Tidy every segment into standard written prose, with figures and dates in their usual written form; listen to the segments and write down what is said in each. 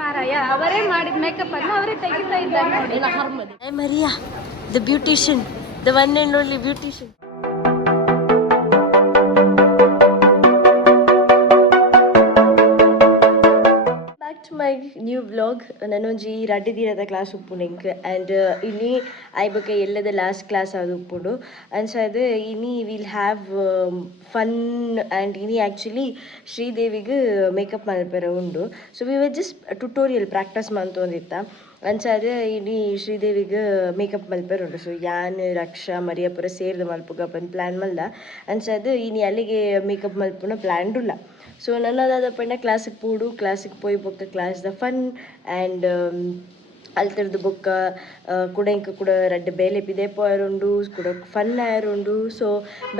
ಮಾರಾಯ ಅವರೇ ಮಾಡಿದ ಮೇಕಪ್ ಅನ್ನು ಅವರೇ ತೆಗಿತಾ ಇದ್ದಾರೆ ನೋಡಿ. Maria, the beautician, the one and only beautician. Back to my new vlog. Nanonji Radidira class uppuning and ini Ibaka Yella the last class adupudu and so ini will have fun and ini actually Sri Devigu makeup malpera undu. So we were just a tutorial practice mantondita. ಅನ್ಸದೆ ಇಲ್ಲಿ ಶ್ರೀದೇವಿಗೆ makeup ಮಲ್ಪರ್ ಉಂಟು. So ಯಾನ್ ರಕ್ಷಾ ಮರಿಯಪುರ ಸೇರಿದ ಮಲ್ಪುಗ ಬಂದು plan ಮಲ್ದ ಅನ್ಸದು ಇನ್ನು ಅಲ್ಲಿಗೆ makeup ಮಲ್ಪುನ ಪ್ಲ್ಯಾನ್ಡುಲ್ಲ. So ನನ್ನದಾದ ಪಂಡ ಕ್ಲಾಸಿಗೆ ಪೋಡು ಕ್ಲಾಸಿಗೆ ಪೋಯಿ ಬೊಕ್ಕ ಕ್ಲಾಸ್ದ ಫನ್ ಆ್ಯಂಡ್ ಅಲ್ತಿರ್ದು ಬೊಕ್ಕ ಕೂಡ ಇಂಕ ಕೂಡ ರಡ್ಡು ಬೇಲೆ ಪಿದೆ ಪೋಯರುಂಡು ಕೂಡ ಫನ್ ಆಯರುಂಡು. ಸೊ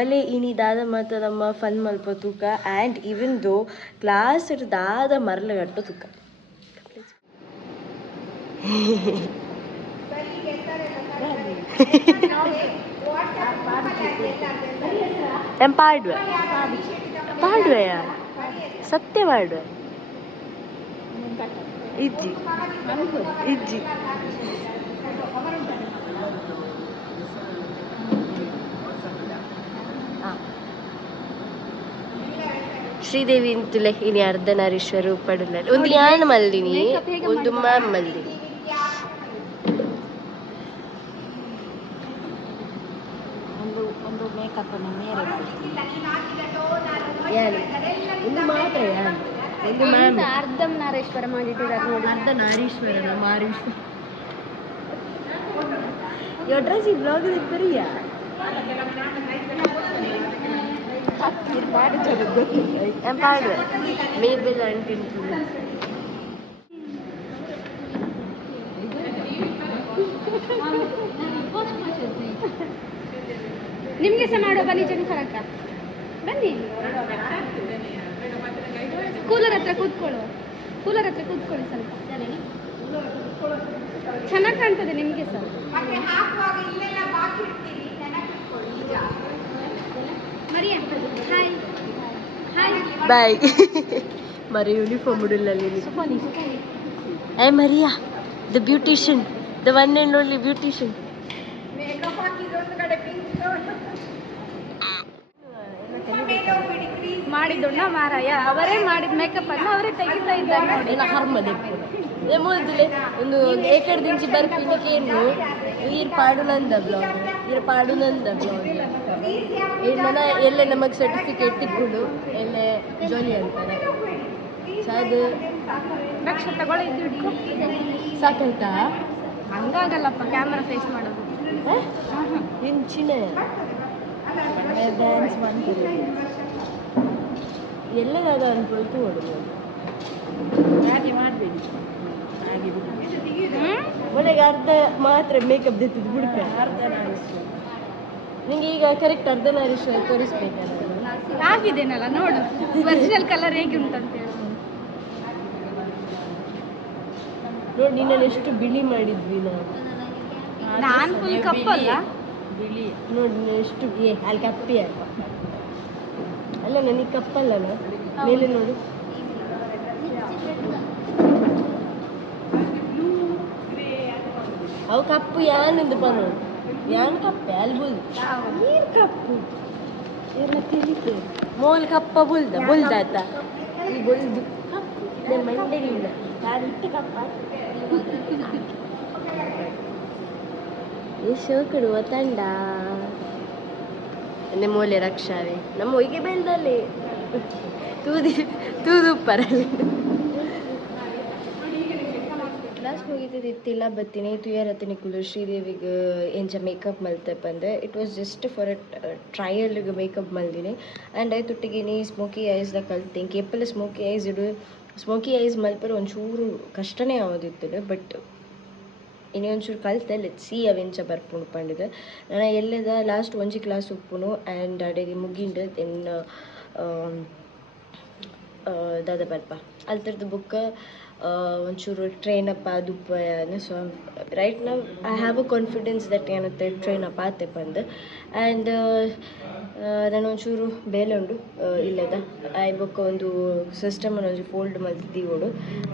ಬಲೆ ಇನಿ ದಾದ ಮಾತ ನಮ್ಮ ಫನ್ ಮಲ್ಪ ತೂಕ ಆ್ಯಂಡ್ ಈವನ್ ದೋ ಕ್ಲಾಸ್ ದಾದ ಮರಲಗಟ್ಟು ತೂಕ ഞാൻ പാടുക പാടുവയാ സത്യം പാടുക ഇജ്ജി ഇജ്ജി ಶ್ರೀದೇವಿ ಅಂತಲೇ ಇನಿ ಅರ್ಧನಾರೀಶ್ವರು ಪಡಲ್ಲ ಒಂದು ಯಾನ್ ಮಲ್ದಿನಿ ಒಂದು ಮ್ಯಾಮ್ ಮಲ್ದಿನಿ. ಒಂದು ಮೇಕಪ್ ಮೇರೆ ಒಂದು ಮಾತ್ರ ಒಂದು ಮ್ಯಾಮ್ ಅರ್ಧನಾರೀಶ್ವರ ಮಾಡಿಟ್ಟಿದ್ದಾರೆ ನೋಡಿ. ಅರ್ಧನಾರೀಶ್ವರನ ಮಾರೀಶ್ವರ your dress is vlog is bariya hakir paadu chalugo am paadu Mabel aunty ನಿಮಗೆ ಸಹ ಮಾಡೋ ಬನ್ನಿ ಜನಿಫರ್ ಅಕ್ಕ ಬನ್ನಿ ಕೂಲರ್ ಹತ್ರ ಕೂತ್ಕೊಳ್ಳಿ ಸ್ವಲ್ಪ ಚೆನ್ನಾಗಿ ಕಾಣ್ತದೆ ನಿಮಗೆ ಸಹ. ಮರಿ ಹಾಯ್ ಹಾಯ್ ಬಾಯ್ ಮರಿ ಯೂನಿಫಾರ್ಮ್ ಉಡಲಲ್ಲಿ I Maria the beautician the one and only beautician. ಮಾಡಿದ್ದಣ್ಣ ಮಾರಾಯ ಅವರೇ ಮಾಡಿದ ಮೇಕಪ್ ಅನ್ನು ಅವರೇ ತೆಗಿತಾ ಇದ್ದಾರೆ ನೋಡಿ. ಹರ್ಮದೆ ಮೂದಿಲೆ ಒಂದು ಏಕಡ್ ದಿಂಚಿ ಬರ್ಪಿನಿಕೇನು ಈರ್ ಪಾಡುನಂದ ಬ್ಲಾಗ್ ಏನ ಎಲ್ಲೇ ನಮಗೆ ಸರ್ಟಿಫಿಕೇಟ್ ಇಟ್ಕೊಂಡು ಎಲ್ಲೇ ಜೋಲಿ ಅಂತಾರೆ. ಸೊ ಅದು ರಕ್ಷಾ ತಗೊಳ್ಳಿದ್ದು ಸಾಕಾಯ್ತಾ? ಹಂಗಾಗಲ್ಲಪ್ಪ ಕ್ಯಾಮ್ರಾ ಫೇಸ್ ಮಾಡೋದು. ಹೆಂಚಿನ ಡ್ಯಾನ್ಸ್ ಮಾಡ್ತೀವಿ ಎಲ್ಲದಾಗ ಅನ್ಕೊಳ್ತು ಹೊಡ್ಬೋದು. ಹಾಗೆ ಮಾಡಬೇಡಿ ಒಳಗೆ ಅರ್ಧ ಮಾತ್ರ ಮೇಕಪ್ ದಿತ್ತಿದ್ದು ಬಿಡ್ಕ ನಿಂಗೆ ಈಗ ಕರೆಕ್ಟ್ ಅರ್ಧನಾರೀಶ್ವರ ತೋರಿಸ್ಬೇಕಲ್ಲ. ಆಗಿದ್ದೇನಲ್ಲ ನೋಡು ಒರಿಜಿನಲ್ ಕಲರ್ ಹೇಗೆ ಉಂಟಂತೇಳಿ ನೋಡಿ. ನಿನ್ನನ್ನು ಎಷ್ಟು ಬಿಳಿ ಮಾಡಿದ್ವಿ ನಾನು ಫುಲ್ ಕಪ್ಪಲ್ಲ ಬಿಳಿ ನೋಡಿ ಎಷ್ಟು ಅಲ್ಲಿ ಕಪ್ಪಿ ಅಲ್ಲ ನನಗೆ ಕಪ್ಪಲ್ಲ ಮೇಲೆ ನೋಡು. ಅವು ಕಪ್ಪು ಯಾನಿಂದು ಬಂದು ಯಾನ್ ಕಪ್ಪೆ ಅಲ್ಲಿ ಬುಲ್ದು ನೀರು ಕಪ್ಪು ಎಲ್ಲ ತಿಳಿತೇವೆ ಮೋಲ್ ಕಪ್ಪ ಬುಲ್ದಾತ ಈ ಬುಲ್ದು ಕಪ್ಪು ನನ್ನ ಮಂಡೆಗಿಲ್ಲ ಯಾರು ಇಟ್ಟು ಕಪ್ಪ ಶೋಕಡು ತಂಡ ಅಂದ್ರೆ ಮೂಲೆ ರಕ್ಷಾವೆ ನಮ್ಮ ಹೊಯ್ಗೆ ಬೆಲ್ದಲ್ಲಿ ತೂದು ಪರಲ್ಲಿ ಕ್ಲಾಸ್ ಮುಗಿತಿದ್ದಿತ್ತಿಲ್ಲ ಬತ್ತೀನಿ ತುಯರತ್ತೀನಿ ಕುಲು ಶ್ರೀದೇವಿಗೆ ಎಂಚ ಮೇಕಪ್ ಮಲ್ತೆ ಬಂದೆ. It was just for a ಟ್ರಯಲ್ಗೆ ಮೇಕಪ್ ಮಲ್ದಿನಿ ಆ್ಯಂಡ್ ಐ ತುಟ್ಟಿಗಿನಿ ಸ್ಮೋಕಿ ಐಸ್ದ ಕಲ್ತೀನಿ ಕೇಪಲ್ ಸ್ಮೋಕಿ ಐಸ್ ಮಲ್ಪರ ಒಂಚೂರು ಕಷ್ಟನೇ ಆಗೋದಿತ್ತು. ಬಟ್ ಇನ್ನೊಂಚೂರು ಕಲಿತೆ ಲೆಟ್ ಸಿ ಅವೆಂಚ ಬರ್ಪುಂಡು ಪಂಡಿದೆ ನಾನು ಎಲ್ಲದ ಲಾಸ್ಟ್ ಒಂಜಿ ಕ್ಲಾಸ್ ಉಪ್ಪುನು ಆ್ಯಂಡ್ ಅಡೆಗೆ ಮುಗಿಂಡು ದೆನ್ ದಾದ ಬರ್ಪ ಅಲ್ತರದ್ದು ಬುಕ್ಕ ಒಂಚೂರು ಟ್ರೈನ್ ಅಪ್ ಆದುಪ್ಪ. So right now I have a confidence that ಏನತ್ತೆ ಟ್ರೈನ್ ಅಪ್ ಆತೆ ಬಂದು ಆ್ಯಂಡ್ ನಾನೊಂಚೂರು ಬೇಲೆ ಉಂಡು ಇಲ್ಲದ ಆಯ್ಬೊಕ್ಕ ಒಂದು ಸಿಸ್ಟಮ್ ಒಂಜಿ ಫೋಲ್ಡ್ ಮಲ್ತ್ ತೀವೋಡು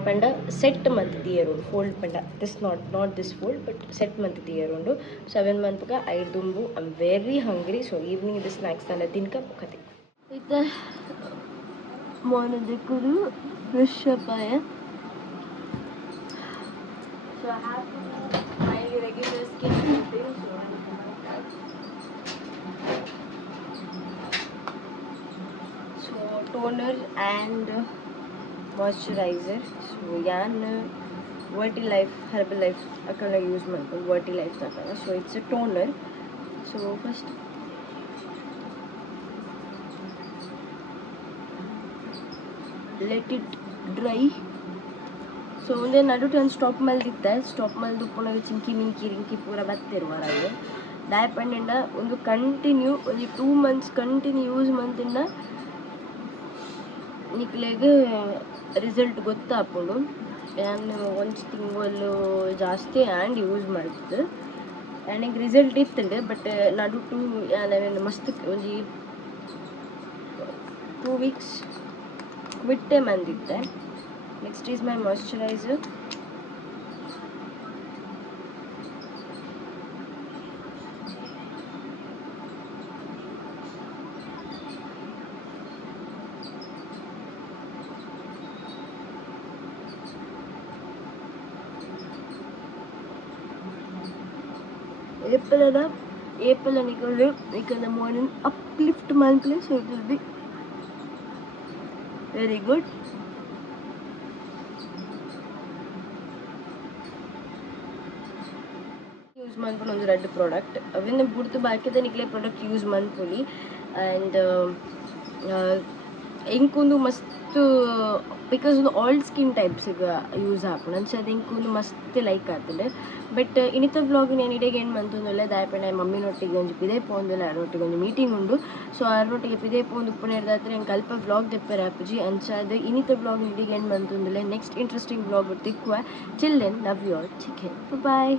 ಪಂಡ ಸೆಟ್ ಮಲ್ತ್ ತೀಯರೋಡು ಫೋಲ್ಡ್ ಪಂಡ this not this fold but set ಮಲ್ತ್ ತೀಯರೋಂಡು ಸೊ ಅವೆನ್ ಮನ್ಪಗ ಐದು ದುಂಬು I am very hungry so evening ಇದು ಸ್ನ್ಯಾಕ್ಸ್ ಎಲ್ಲ ತಿನ್ಕ ಕತೆ ಇತ್ತ ಮಾರ್ನಿಂಗ್ ದಿಕ್ಕುದು ಫ್ರೆಶ್ ಅಪ್ ಆಯ so I have my regular skin routine so toner and moisturiser so ಯಾನ್ ವರ್ಟಿ ಲೈಫ್ ಹರ್ಬಲ್ ಲೈಫ್ ಅಕಡೆ ಯೂಸ್ ಮಾಡ್ಕೊಂಡು ವರ್ಟಿ ಲೈಫ್ ತಗೊಂಡು so it's a toner so first let it dry so ಒಂದೇ ನಡುಟು ಒಂದು ಸ್ಟಾಪ್ ಮಲ್ದಿತ್ತೆ ಸ್ಟಾಪ್ ಮಲ್ದು ಪುನಃ ಚಿಂಕಿ ಮಿಂಕಿ ರಿಂಕಿ ಪೂರ ಬತ್ತಿರುವರಾಗೆ ದಾಯ ಪಂಡಿಂಡ ಒಂದು ಕಂಟಿನ್ಯೂ ಒಂದು 2 months ಕಂಟಿನ್ಯೂ ಯೂಸ್ ಮಂತಿಂದ ನಿಕ್ಲೆಗ್ ರಿಸಲ್ಟ್ ಗೊತ್ತಾಪುಂಡು ನಾನು ಒಂದು ತಿಂಗಳು ಜಾಸ್ತಿ ಆ್ಯಂಡ್ ಯೂಸ್ ಮಾಡ್ತಿದ್ದು ನನಗೆ ರಿಸಲ್ಟ್ ಇತ್ತಂಡೆ ಬಟ್ ನಡುಟು ನಾನು ಮಸ್ತ್ ಒಂಜಿ 2 weeks ಬಿಟ್ಟೆ ಮಂದಿದ್ದೆ ನೆಕ್ಸ್ಟ್ ಈಸ್ ಮೈ ಮಾಯ್ಚರೈಸರ್ ಏಪಲ್ ಅನಿಕೊಂಡು ಯಾಕಂದ್ರೆ morning uplift monthly so it will be very good use ಮಾಡ್ಕೊಂಡು ಒಂದು ರೆಡ್ ಪ್ರಾಡಕ್ಟ್ ಅವಿಂದ ಬುಡ್ತು ಬಾಕಿದ ನಿಕ್ಲೆ ಪ್ರಾಡಕ್ಟ್ ಯೂಸ್ ಮಾಡ್ಕೊಳ್ಳಿ ಆ್ಯಂಡ್ ಇಂಕೊಂದು ಮಸ್ತ್ ಬಿಕಾಸ್ ಒಂದು ಆಲ್ ಸ್ಕಿನ್ ಟೈಪ್ಸಿಗೆ ಯೂಸ್ ಹಾಕೊಂಡು ಅನ್ಸದು ಇಂಕೊಂದು ಮಸ್ತ್ ಲೈಕ್ ಆಗ್ತದೆ ಬಟ್ ಇನ್ನಿತ ವ್ಲಾಗ್ ನಾನು ಇಡೆಗೆ ಏನು ಮಂತೊಂದುಲ್ಲ ದಾಯಪಣೆ ಮಮ್ಮಿನೊಟ್ಟಿಗೆ ಒಂದು ಪಿದೇ ಪೋಂದಿಲ್ಲ ಅರೊಟ್ಟಿಗೆ ಒಂದು ಮೀಟಿಂಗ್ ಉಂಡು ಸೊ ಅರೊಟ್ಟಿಗೆ ಪಿದೇ ಪೋಂದು ಉಪ್ಪುನೇರ್ದಾದ್ರೆ ನಂಗೆ ಕಲ್ಪ ವ್ಲಾಗ್ ತೆಪ್ಪರೆ ಆಪುಜಿ ಅನ್ಸದು ಇನ್ನಿತ ವ್ಲಾಗ್ ಇಡೆಗೆ ಏನು ಮಂತೊಂದಿಲ್ಲ ನೆಕ್ಸ್ಟ್ ಇಂಟ್ರೆಸ್ಟಿಂಗ್ ವ್ಲಾಗ್ ತಿಕ್ಕುವ chill then love you all chicken bye